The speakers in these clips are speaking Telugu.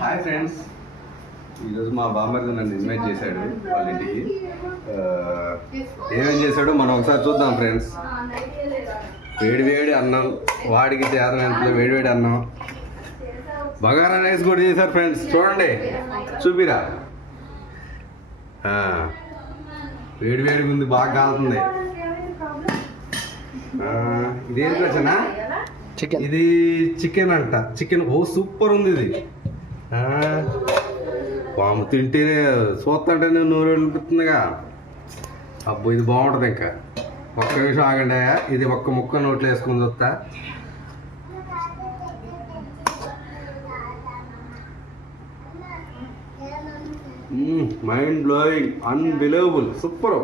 హాయ్ ఫ్రెండ్స్, ఈరోజు మా బామ్మర్ది నన్ను ఇన్వైట్ చేశాడు వాళ్ళ ఇంటికి. ఏమేం చేశాడో మనం ఒకసారి చూద్దాం ఫ్రెండ్స్. వేడి అన్నం, వాడికి చేతనంతలో వేడి అన్నం, బగారా రైస్ కూడా చేశారు ఫ్రెండ్స్. చూడండి, చూపిరా. వేడిగా ఉంది, బాగా కాలుతుంది. ఇదేంటి వచ్చానా? చికెన్. ఇది చికెన్ అంట. చికెన్ సూపర్ ఉంది ఇది. పాము తింటే చూస్తుంటేనే నూరు వెళ్ళిపోతుందిగా. అబ్బో, ఇది బాగుంటుంది. ఇంకా ఒక్క నిమిషం ఆగండి. ఇది ఒక్క ముక్క నోట్లో వేసుకుని చూస్తా. Mind blowing, unbelievable, super.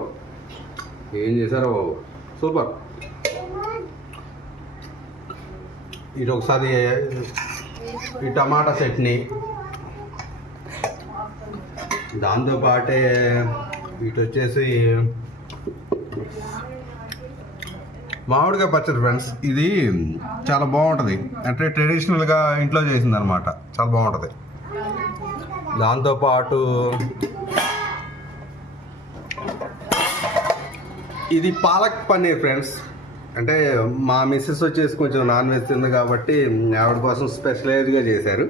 ఏం చేశారో బాబు, సూపర్. ఇటు ఒకసారి ఈ టమాటా చట్నీ, దాంతోపాటే ఇటు వచ్చేసి మామిడికాయ పచ్చడి ఫ్రెండ్స్. ఇది చాలా బాగుంటుంది, అంటే ట్రెడిషనల్గా ఇంట్లో చేసింది అనమాట. చాలా బాగుంటుంది. దాంతోపాటు ఇది పాలక్ పన్నీర్ ఫ్రెండ్స్. అంటే మా మిస్సెస్ వచ్చేసి కొంచెం నాన్ వెజ్ తింది కాబట్టి ఆవిడ కోసం స్పెషలైజ్గా చేశారు.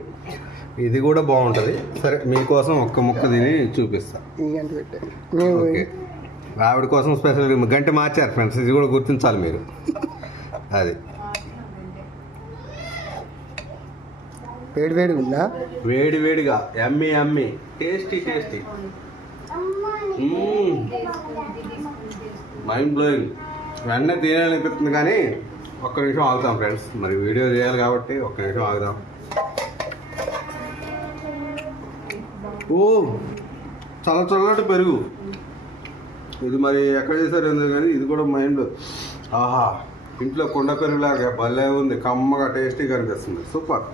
ఇది కూడా బాగుంటుంది. సరే, మీకోసం ఒక్క ముక్క తిని చూపిస్తా. ఓకే, ఆవిడ కోసం స్పెషల్ గంట మార్చారు ఫ్రెండ్స్. ఇది కూడా గుర్తించాలి మీరు. అది వేడిగా ఉందా? వేడిగా యమ్మీ టేస్టీ. Mind blowing. వెంటనే తినాలనిపిస్తుంది కానీ ఒక్క నిమిషం ఆగుతాం ఫ్రెండ్స్. మరి వీడియో చేయాలి కాబట్టి ఒక్క నిమిషం ఆగుదాం. చాలా చల్లటి పెరుగు. ఇది మరి ఎక్కడ చేశారు ఎందుకు కానీ ఇది కూడా మైండ్. ఆహా, ఇంట్లో కుండ పెరుగులాగా భలే ఉంది, కమ్మగా టేస్టీగా అనిపిస్తుంది. సూపర్.